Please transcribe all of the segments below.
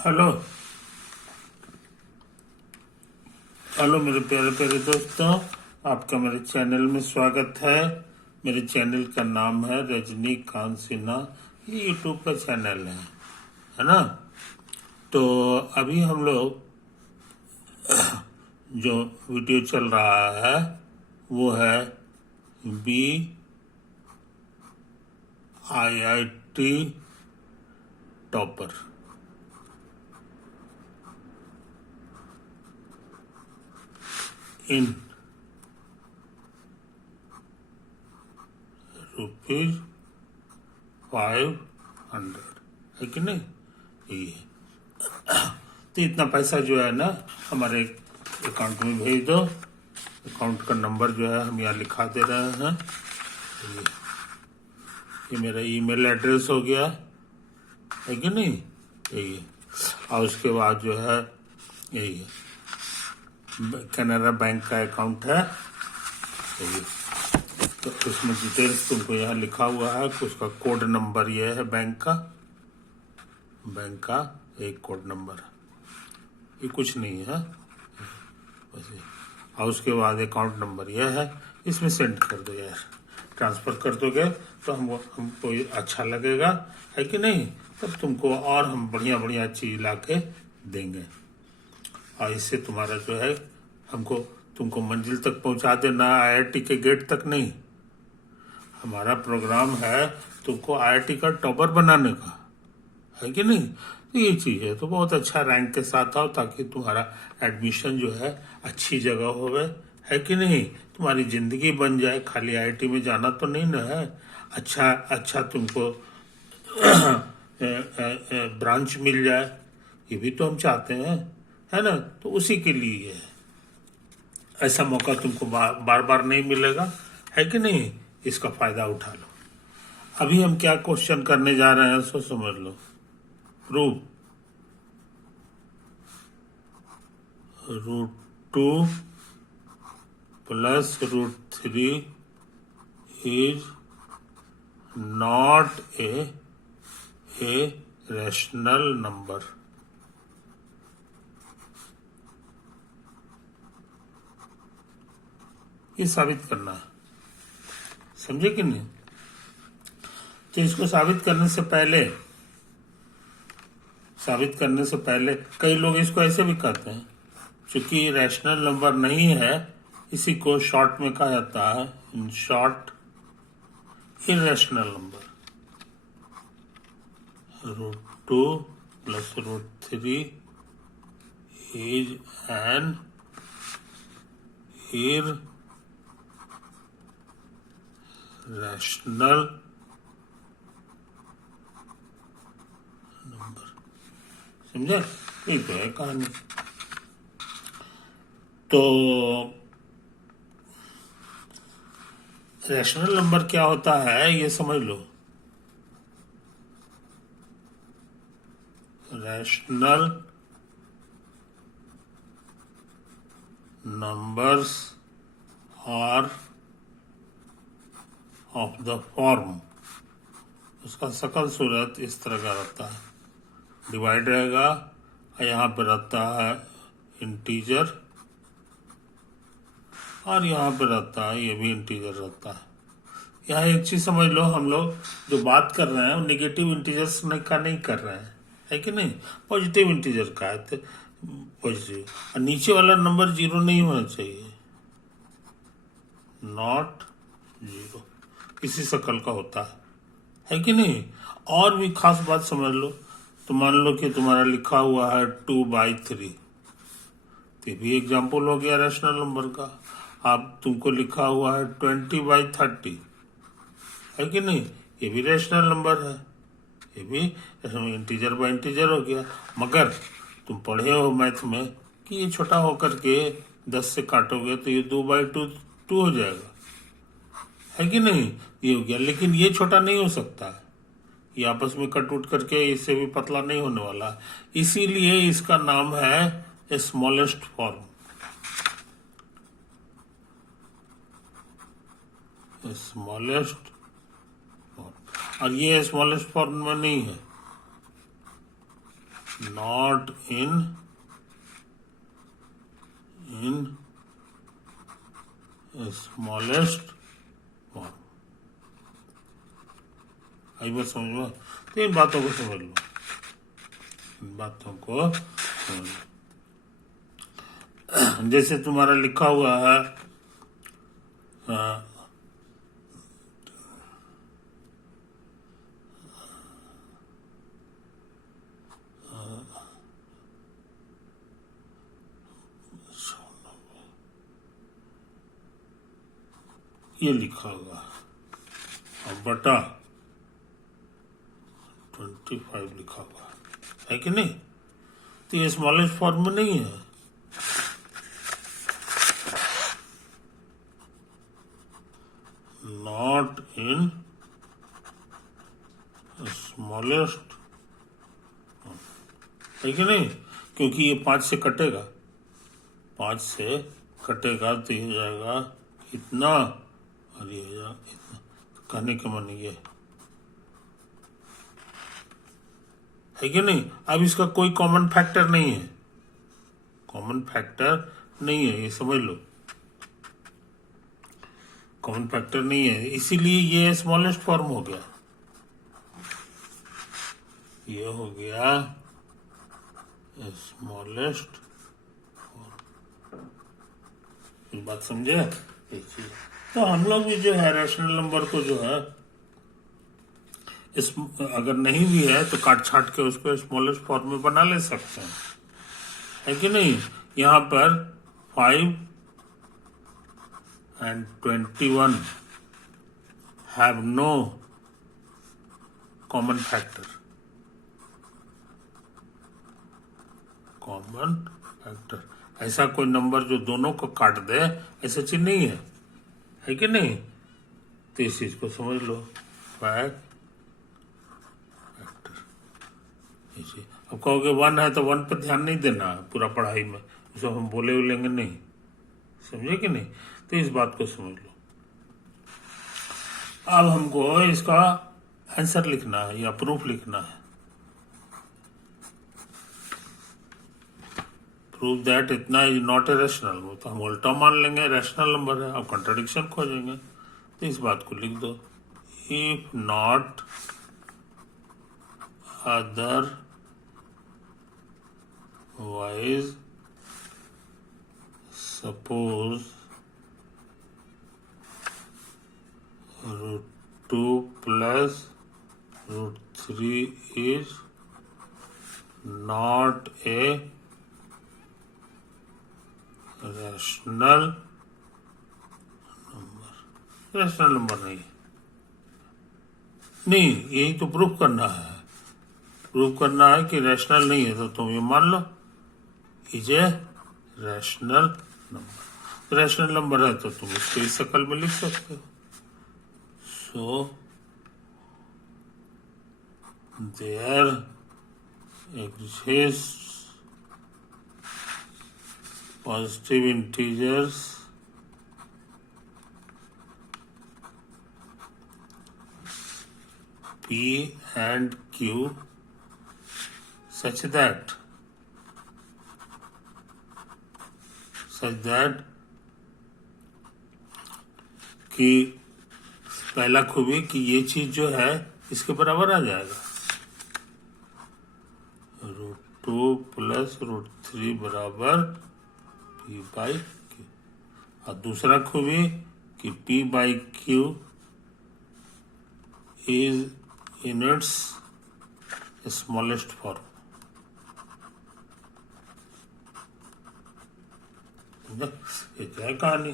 Hello hello मेरे प्यारे प्यारे दोस्तों, आपका मेरे चैनल में स्वागत है। मेरे चैनल का नाम है रजनीकांत सिन्हा। ये यूट्यूब का चैनल है ना। तो अभी हम लोग जो वीडियो चल रहा है वो है BIIT टॉपर। इन रुपीज 500 है कि नहीं। ये तो इतना पैसा जो है ना हमारे अकाउंट में भेज दो। अकाउंट का नंबर जो है हम यहाँ लिखा दे रहे हैं। ये मेरा ईमेल एड्रेस हो गया है कि नहीं। यही और उसके बाद जो है यही कैनरा बैंक का अकाउंट है। यही तो उसमें डिटेल्स तुमको यहाँ लिखा हुआ है। उसका कोड नंबर ये है बैंक का एक कोड नंबर। ये कुछ नहीं है बस ये। और उसके बाद अकाउंट नंबर यह है। इसमें सेंड कर दो यार, ट्रांसफ़र कर दोगे तो हमको ये अच्छा लगेगा है कि नहीं। तब तुमको और हम बढ़िया बढ़िया चीज़ ला के देंगे और इससे तुम्हारा जो है तुमको मंजिल तक पहुंचा देना। IIT के गेट तक नहीं। हमारा प्रोग्राम है तुमको IIT का टॉपर बनाने का है कि नहीं। तो ये चीज़ है तो बहुत अच्छा रैंक के साथ आओ ताकि तुम्हारा एडमिशन जो है अच्छी जगह होवे है कि नहीं। तुम्हारी ज़िंदगी बन जाए, खाली IIT में जाना तो नहीं ना है। अच्छा अच्छा तुमको ब्रांच मिल जाए, ये भी तो हम चाहते हैं है ना। तो उसी के लिए है। ऐसा मौका तुमको बार बार नहीं मिलेगा है कि नहीं। इसका फ़ायदा उठा लो। अभी हम क्या क्वेश्चन करने जा रहे हैं सो समझ लो। Prove √2 plus √3 is not a rational number। ये साबित करना है, समझे कि नहीं। तो इसको साबित करने से पहले कई लोग इसको ऐसे भी कहते हैं, चूंकि रैशनल नंबर नहीं है इसी को शॉर्ट में कहा जाता है, in short irrational number. √2 plus √3 is an irrational number. समझे। यही तो है कहानी। तो रैशनल नंबर क्या होता है ये समझ लो। Rational numbers are of the form, उसका शकल सूरत इस तरह का रहता है। डिवाइड रहेगा और यहाँ पे रहता है इंटीजर और यहाँ पे रहता है ये भी इंटीजर रहता है। यहाँ एक चीज समझ लो, हम लोग जो बात कर रहे हैं वो निगेटिव इंटीजर्स का नहीं कर रहे हैं है कि नहीं। पॉजिटिव इंटीजर का है तो पॉजिटिव। और नीचे वाला नंबर 0 नहीं होना चाहिए, नॉट 0 इसी शकल का होता है कि नहीं। और भी खास बात समझ लो, तो मान लो कि तुम्हारा लिखा हुआ है 2/3, तो भी एग्जाम्पल हो गया रैशनल नंबर का। आप तुमको लिखा हुआ है 20/30 है कि नहीं, ये भी रैशनल नंबर है। ये भी इंटीजर बाय इंटीजर हो गया। मगर तुम पढ़े हो मैथ में कि ये छोटा होकर के 10 से काटोगे तो ये 2/2 हो जाएगा है कि नहीं। ये हो गया, लेकिन ये छोटा नहीं हो सकता। ये आपस में कट उठ करके इससे भी पतला नहीं होने वाला, इसीलिए इसका नाम है स्मॉलेस्ट फॉर्म। स्मॉलेस्ट फॉर्म, और ये स्मॉलेस्ट फॉर्म में नहीं है। Not in smallest form. आई बात समझ में? तो इन बातों को समझ लो, इन बातों को समझ लो। जैसे तुम्हारा लिखा हुआ है ये लिखा हुआ और बटा 25 लिखा हुआ है कि नहीं? तो ये स्मॉलेस्ट फॉर्म में नहीं है। नॉट इन स्मॉलेस्ट है कि नहीं? क्योंकि ये 5 से कटेगा, 5 से कटेगा तो ये हो जाएगा इतना और ये हो जाएगा इतना। तो कहने का मन ये है कि नहीं? अब इसका कोई कॉमन फैक्टर नहीं है, कॉमन फैक्टर नहीं है, ये समझ लो, कॉमन फैक्टर नहीं है, इसीलिए ये स्मॉलेस्ट फॉर्म हो गया, ये हो गया स्मॉलेस्ट फॉर्म। ये बात समझे? एक चीज तो हम लोग भी जो है रैशनल नंबर को जो है इस अगर नहीं भी है तो काट छाट के उसको स्मॉलेस्ट फॉर्म में बना ले सकते हैं, है कि नहीं? यहाँ पर 5 and 21 have no common factor, common factor ऐसा कोई नंबर जो दोनों को काट दे ऐसा चीज नहीं है कि नहीं? तो इस चीज को समझ लो, फैक्टर। अब कहोगे 1 है तो 1 पर ध्यान नहीं देना पूरा पढ़ाई में, उसको हम बोले लेंगे नहीं, समझे कि नहीं? तो इस बात को समझ लो। अब हमको इसका आंसर लिखना है या प्रूफ लिखना है। प्रूफ दैट इतना इज नॉट ए रैशनल, वो तो हम उल्टा मान लेंगे रैशनल नंबर है। अब कंट्राडिक्शन खोजेंगे तो इस बात को लिख दो, if not other wise suppose √2 plus √3 is not a rational number, rational number नहीं है। नहीं, यही तो प्रूफ करना है, प्रूफ करना है कि रैशनल नहीं है, तो तुम ये मान लो is a rational number. Rational number है तो तुम इसको इस शक्ल में लिख सकते हो। So there exists positive integers P and Q such that कि पहला खूबी कि ये चीज जो है इसके बराबर आ जाएगा, √2 plus √3 बराबर P/Q। और दूसरा खूबी कि P/Q is in its smallest form. ये क्या है कहानी?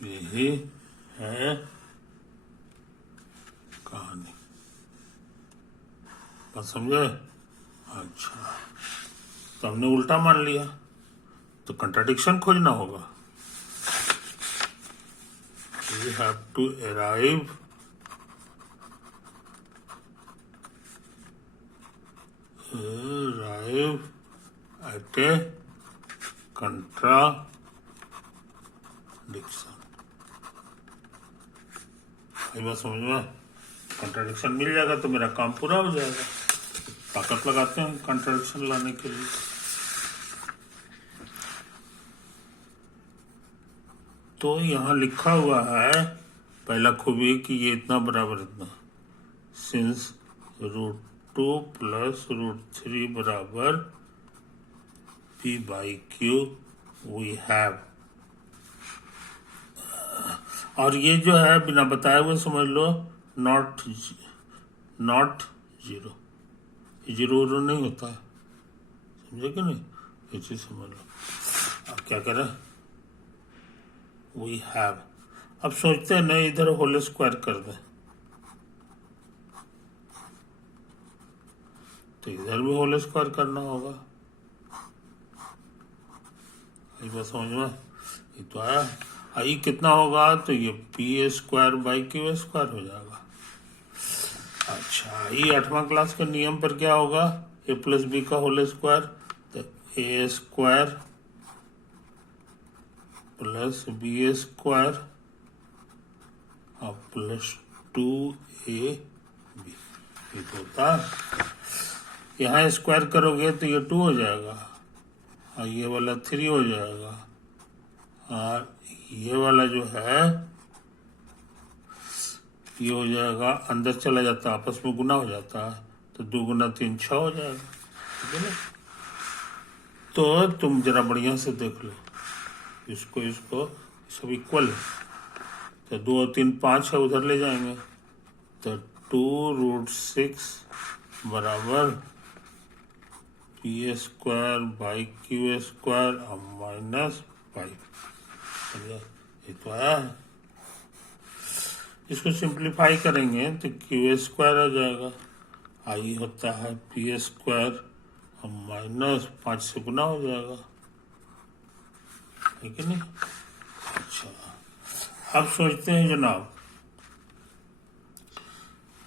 यही है कहानी, बात समझे? अच्छा, तो हमने उल्टा मान लिया तो कंट्राडिक्शन खोजना होगा। We have to arrive at a contradiction। ये बात समझ में? कॉन्ट्राडिक्शन मिल जाएगा तो मेरा काम पूरा हो जाएगा। ताकत लगाते हैं कॉन्ट्राडिक्शन लाने के लिए। तो यहाँ लिखा हुआ है पहला खूबी कि ये इतना बराबर इतना, सिंस √2 प्लस √3 बराबर p/q वी हैव, और ये जो है बिना बताए हुए समझ लो नॉट जीरो, जीरो नहीं होता है, समझे कि नहीं, ये चीज समझ लो। अब क्या करें, वी हैव, अब सोचते हैं नहीं इधर होल स्क्वायर कर दें, तो इधर भी होल स्क्वायर करना होगा। एक बात समझ में, ये तो आया, आई कितना होगा, तो ये p²/q² हो जाएगा। अच्छा, ये 8वां क्लास के नियम पर क्या होगा, a+b का होल स्क्वायर, तो a² प्लस b² और प्लस 2ab, ये तो होता है। यहाँ स्क्वायर करोगे तो ये 2 हो जाएगा, और ये वाला 3 हो जाएगा, और ये वाला जो है ये हो जाएगा, अंदर चला जाता है, आपस में गुना हो जाता है, तो 2 × 3 = 6 हो जाएगा, ठीक है ना। तो तुम जरा बढ़िया से देख लो, इसको सब इक्वल है, तो 2 और 3 5 है, उधर ले जाएंगे, तो 2√6 बराबर p²/q² और -5, ये तो आया है। इसको सिंप्लीफाई करेंगे तो q² हो जाएगा, आई होता है p² और -5 से गुना हो जाएगा, है कि नहीं। अच्छा, अब सोचते हैं जनाब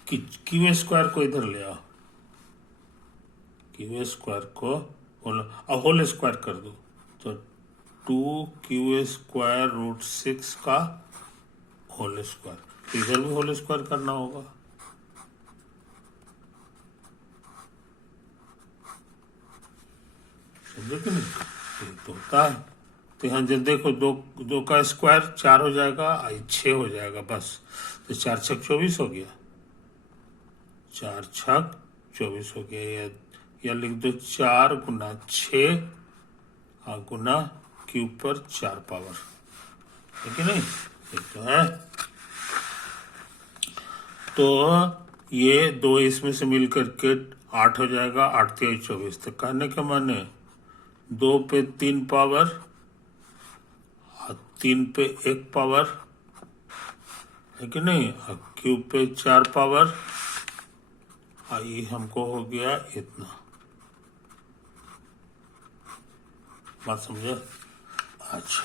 कि q² को इधर ले आओ, q² को होल स्क्वायर कर दो, तो 2q² √6 का होल स्क्वायर, तो इधर भी होल स्क्वायर करना होगा। समझे कि नहीं, तो होता है। तो यहाँ जब देखो 2 का स्क्वायर 4 हो जाएगा, 6 हो जाएगा बस, तो 4 × 6 = 24 हो गया, 4 × 6 = 24 हो गया, या लिख दो 4 × 6 और गुना q पर 4 पावर, है कि नहीं, ये तो है। तो ये 2 इसमें से मिल करके 8 हो जाएगा, 8 × 3 = 24, तो कहने के माने 2 पे 3 पावर और 3 पे 1 पावर, है कि नहीं, और q पे 4 पावर, और ये हमको हो गया इतना। बात समझे। अच्छा,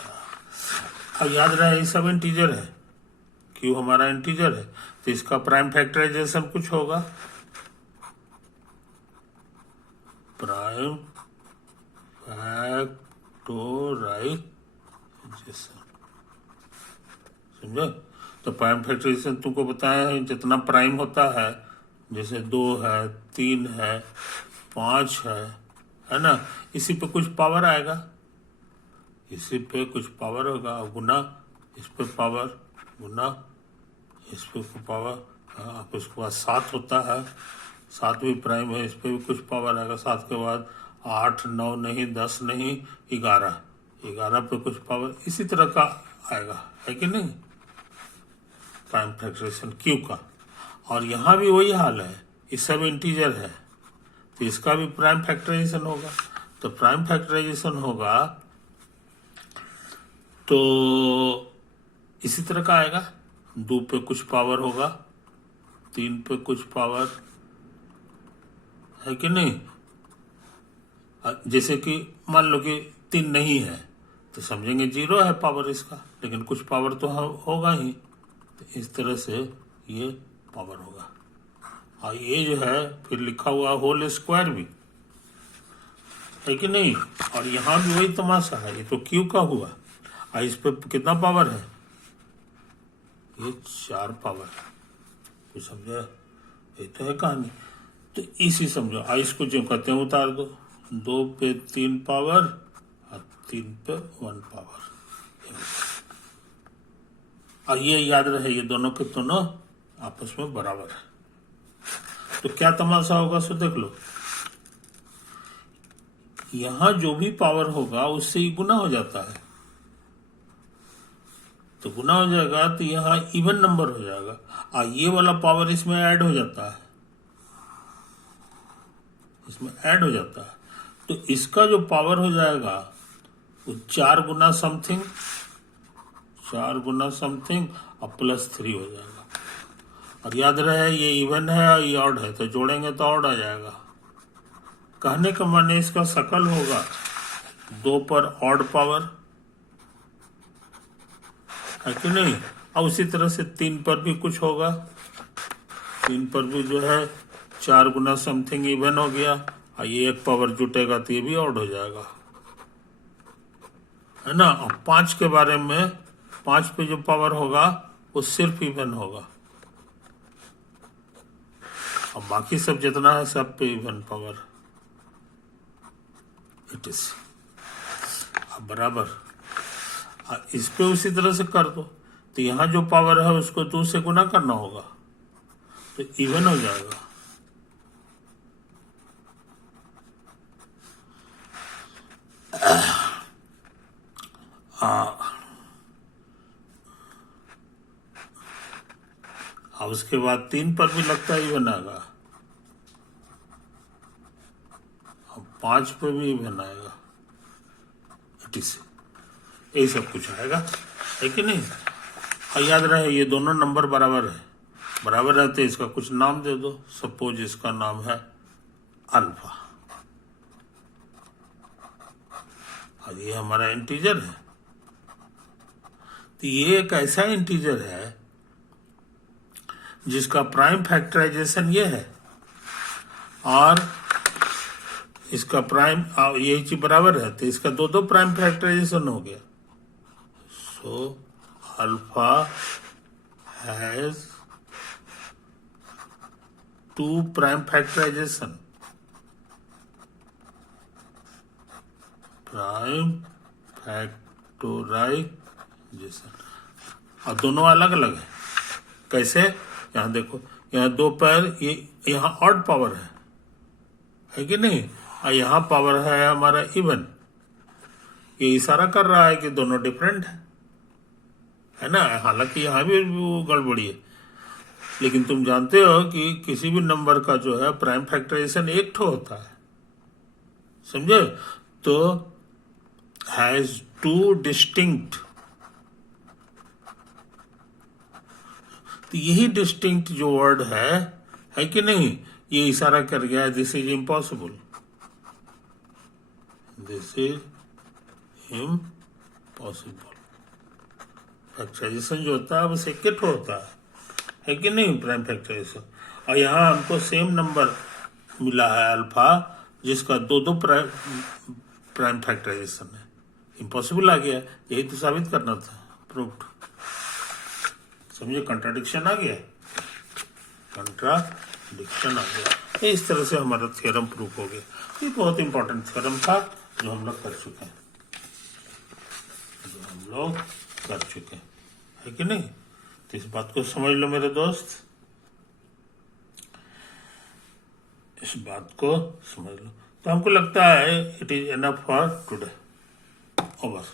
अब याद रहे ये सब इंटीजर है, q हमारा इंटीजर है, तो इसका प्राइम फैक्टराइजेशन कुछ होगा, प्राइम फैक्टराइजेशन, समझे। तो प्राइम फैक्टराइजेशन तुमको बताया है, जितना प्राइम होता है, जैसे 2 है, 3 है, 5 है ना, इसी पे कुछ पावर आएगा, इसी पे कुछ पावर होगा, और गुना इस पे पावर, गुना इस पे पावर, हाँ, उसके बाद 7 होता है, 7 भी प्राइम है, इस पे भी कुछ पावर आएगा, 7 के बाद 8, 9 नहीं, 10 नहीं, 11 पे कुछ पावर, इसी तरह का आएगा, है कि नहीं, प्राइम फैक्टराइजेशन क्यू का। और यहाँ भी वही हाल है, ये सब इंटीजर है, तो इसका भी प्राइम फैक्टराइजेशन होगा, तो प्राइम फैक्टराइजेशन होगा तो इसी तरह का आएगा, 2 पे कुछ पावर होगा, 3 पे कुछ पावर, है कि नहीं। जैसे कि मान लो कि 3 नहीं है, तो समझेंगे 0 है पावर इसका, लेकिन कुछ पावर तो होगा ही, तो इस तरह से ये पावर होगा। और ये जो है फिर लिखा हुआ होल स्क्वायर भी, है कि नहीं, और यहाँ भी वही तमाशा है, ये तो क्यू का हुआ, इस पे कितना पावर है, ये 4 पावर, कुछ समझा? ये तो है कहानी। तो इसी समझो, इसको जो कहते हैं उतार दो, 2 पे 3 पावर और 3 पे 1 पावर। और ये याद रहे, ये दोनों के दोनों आपस में बराबर है। तो क्या तमाशा होगा सो देख लो, यहां जो भी पावर होगा उससे ही गुना हो जाता है। तो गुना हो जाएगा तो यहां इवन नंबर हो जाएगा, और ये वाला पावर इसमें ऐड हो जाता है, इसमें ऐड हो जाता है। तो इसका जो पावर हो जाएगा वो 4 गुना समथिंग, 4 गुना समथिंग और +3 हो जाएगा। और याद रहे ये इवन है और ये ऑड है, तो जोड़ेंगे तो ऑड आ जाएगा। कहने का माने इसका शकल होगा 2 पर ऑड पावर, है कि नहीं? और उसी तरह से 3 पर भी कुछ होगा, 3 पर भी जो है 4 गुना समथिंग इवन हो गया, और ये 1 पावर जुटेगा तो ये भी ऑड हो जाएगा, है ना? और 5 के बारे में, 5 पे जो पावर होगा वो सिर्फ इवन होगा, और बाकी सब जितना है सब पे इवन पावर, इट इज बराबर। इस पे उसी तरह से कर दो, तो यहां जो पावर है उसको 2 से गुना करना होगा, तो इवन हो जाएगा। अब उसके बाद 3 पर भी लगता है इवन आएगा, अब 5 पे भी इवन आएगा, इट इज, यही सब कुछ आएगा, है कि नहीं? और याद रहे ये दोनों नंबर बराबर है, बराबर रहते इसका कुछ नाम दे दो। सपोज इसका नाम है अल्फा, और ये हमारा इंटीजर है। तो ये एक ऐसा इंटीजर है जिसका प्राइम फैक्टराइजेशन ये है, और इसका प्राइम यही चीज बराबर है, तो इसका 2 प्राइम फैक्टराइजेशन हो गया। So alpha has 2 prime factorisation, prime factorisation, और दोनों अलग अलग है। कैसे? यहाँ देखो, यहाँ 2 पर ये यहाँ ऑड पावर है कि नहीं? और यहाँ पावर है हमारा इवन। ये इशारा कर रहा है कि दोनों डिफरेंट है ना? हालांकि यहाँ भी वो गड़बड़ी है, लेकिन तुम जानते हो कि किसी भी नंबर का जो है प्राइम फैक्टराइजेशन एक ठो होता है, समझे? तो हैज 2 डिस्टिंक्ट, तो यही डिस्टिंक्ट जो वर्ड है कि नहीं, ये इशारा कर गया है this is impossible, this is impossible. Factorisation जो होता है बस एक होता है कि नहीं, प्राइम फैक्टराइजेशन। और यहाँ हमको सेम नंबर मिला है अल्फा, जिसका 2 प्राइम फैक्टराइजेशन है, इम्पॉसिबल आ गया, यही तो साबित करना था, प्रूव्ड। समझे? कंट्राडिक्शन आ गया, कंट्राडिक्शन आ गया। इस तरह से हमारा थ्योरम प्रूफ हो गया। ये बहुत इंपॉर्टेंट थ्योरम था जो हम लोग कर चुके हैं, है कि नहीं? तो इस बात को समझ लो मेरे दोस्त, इस बात को समझ लो। तो हमको लगता है it is enough for today, over.